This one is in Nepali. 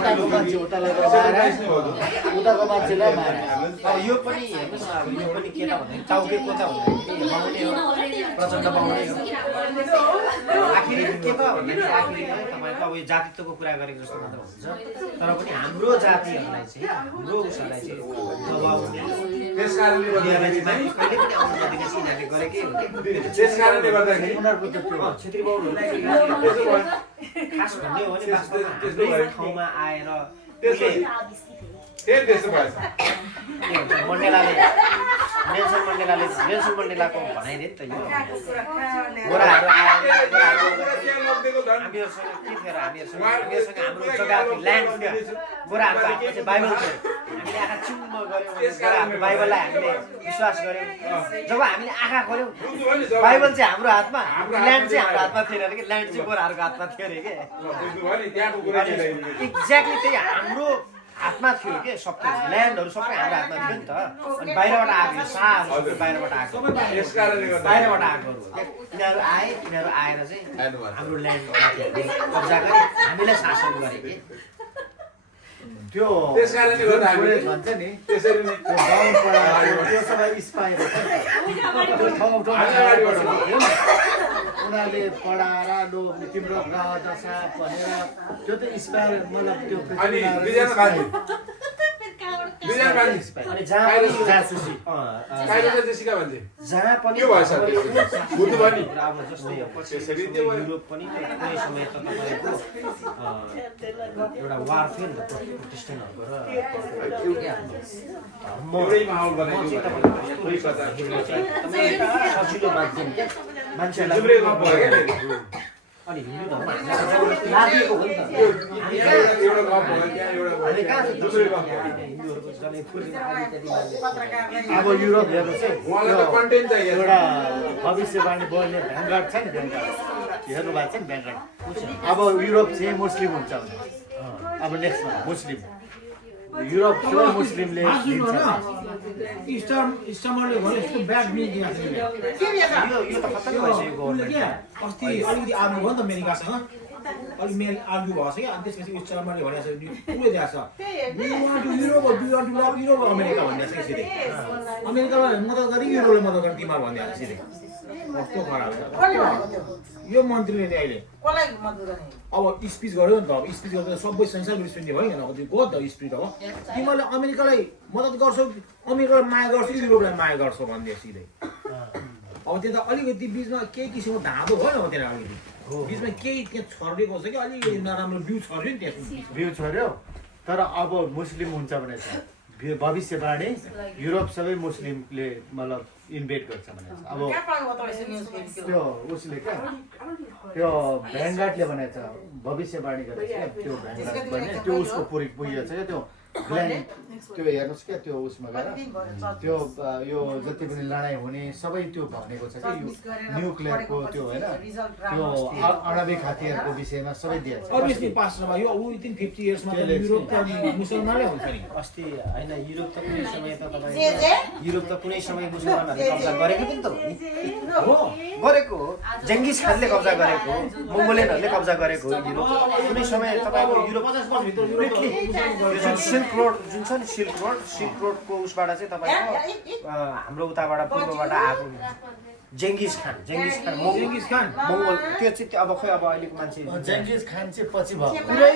यताको मान्छे उतालाई उताको मान्छेलाई मारे यो पनि हेर्नुहोस् न अब यो पनि के त भन्दाखेरि टाउके कोचा भन्दाखेरि बाहुने हो प्रचण्ड बाहुने हो आखिर के त भन्दाखेरि आखिर तपाईँको अब यो जातित्वको कुरा गरेको जस्तो मात्र हुन्छ तर पनि हाम्रो जातिहरूलाई चाहिँ हाम्रो उसहरूलाई चाहिँ दबाउने उनीहरूलाई चाहिँ माथि कहिले पनि आउनु नदिने चाहिँ यिनीहरूले गरेकै हो कि त्यस कारणले गर्दाखेरि उनीहरूको त त्यो क्षेत्री बाहुनहरूलाई खास भन्ने हो भने वास्तवमा हाम्रै ठाउँमा आएर फेरि त्यस्तो भएछ मण्डेलाले नेल्सन मण्डेलाको भनाइ रे त यो गोराहरू हामीहरूसँग के थियो र हामीहरूसँग हाम्रो जग्गा थियो ल्यान्ड थियो गोराहरूको हातमा चाहिँ बाइबल थियो हामीले आँखा चुम्म गऱ्यौँ गोराहरूको बाइबललाई हामीले विश्वास गऱ्यौँ जब हामीले आँखा खोल्यौँ बाइबल चाहिँ हाम्रो हातमा ल्यान्ड चाहिँ हाम्रो हातमा थिएन अरे कि ल्यान्ड चाहिँ गोराहरूको हातमा थियो अरे के एक्ज्याक्टली त्यही हाम्रो हातमा थियो के सबै ल्यान्डहरू सबै हाम्रो हातमा थियो नि त अनि बाहिरबाट आएको साहहरू बाहिरबाट आएको बाहिरबाट आएकोहरू यिनीहरू आएर चाहिँ हाम्रो ल्यान्ड कब्जा गरे हामीलाई शासन गरे कि त्यो त्यस कारणले गर्दा हामीले भन्छ नि त्यसरी नै त्यो गाउँ पढा त्यो सबै स्पायर त्यो ठाउँ उनीहरूले पढाएर लो तिम्रो ग्रह दशा भनेर त्यो त स्पायर मतलब त्यो अनि दुईजना बाँध्यो अनि जहाँ पनि जासुसी काइरोले जेसिका भन्छे जहाँ पनि के भएछ बुझ्नु भयो नि अब जस्तै पछि युरोप पनि कुनै समय त तपाईँको एउटा वार थियो नि त प्रोटेस्टेन्टहरूको र एउटै माहौल बनाइदियो सजिलो मान्छे नि क्या मान्छेलाई जुब्रे गफ भयो क्या अनि हिन्दू धर्म लादिएको हो नि त एउटा गफ भयो त्यहाँ एउटा हामी कहाँ चाहिँ जुब्रे गफ भयो हिन्दूहरूको जनै फुर्ती अब युरोप हेर्नुहोस् है उहाँलाई त कन्टेन्ट चाहियो एउटा भविष्यवाणी बोल्ने भ्यानगार्ड छ नि भ्यानगार्ड हेर्नु भएको छ नि भ्यानगार्ड अब युरोप चाहिँ मुस्लिम हुन्छ भने अब नेक्स्टमा मुस्लिम युरोप सबै मुस्लिमले इस्टमरले भने यस्तो ब्याड न्युज दिएको छ यो त खतम भइसक्यो गभर्नमेन्ट अस्ति अलिकति आर्ग्यु भयो नि त अमेरिकासँग अलिक मेल आर्ग्यु भएको छ कि अनि त्यसपछि इस्टमरले भनेको छ पुरै दिएको छ युरोप अमेरिका भनिदिएको छ सिधै अमेरिकालाई मद्दत गरी युरोपले मद्दत गरी तिमीहरू भनिदिएको छ सिधै कस्तो खराब छ यो मन्त्रीले चाहिँ अहिले अब स्पिच गर्यो नि त अब स्पिच गर्दा सबै संसार स्पिच भयो नि अब त्यो गो त स्पिच अब तिमीहरूले अमेरिकालाई मद्दत गर्छौ अमेरिकालाई माया गर्छौ युरोपलाई माया गर्छौ भनिदियो सिधै अब त्यो त अलिकति बिचमा केही किसिमको धाँधो भयो नि अब त्यहाँ अलिकति बिचमा केही त्यहाँ छरिएको छ कि अलिकति नराम्रो बिउ छर्यो नि त्यहाँ बिउ छोड्यो तर अब मुस्लिम हुन्छ भने चाहिँ भविष्यवाणी युरोप सबै मुस्लिमले मतलब इन्भेट गर्छ भने अब त्यो उसले क्या त्यो भ्यानगार्डले भनेको छ भविष्यवाणी गरेको छ त्यो भ्यानगार्ड भने त्यो उसको पुगेको छ क्या त्यो ग्ल्यान्ड त्यो हेर्नुहोस् क्या त्यो उसमा गएर त्यो यो जति पनि लडाइँ हुने सबै त्यो भनेको छ कि यो न्युक्लियरको त्यो होइन त्यो आणविक हतियारको विषयमा सबै दिएको छ अभियसली पास्टरमा यो विदिन 50 इयर्समा त युरोप त मुसलमानै हुन्छ नि अस्ति हैन युरोप त कुनै समय त तपाईको युरोप त कुनै समय मुसलमानहरूले कब्जा गरेको पनि त हो गरेको हो जेंगिस खानले कब्जा गरेको मंगोलियनहरूले कब्जा गरेको युरोप कुनै समय तपाईको युरोप 50 वर्ष भित्र सिल्क रोड जुन छ नि सिल्क रोडको उसबाट चाहिँ तपाईको हाम्रो उताबाट पूर्वबाट आएको जेंगिस खान मंगोल त्यो चाहिँ अब खै अब अहिलेको मान्छे जेंगिस खान चाहिँ पछि भयो पुरै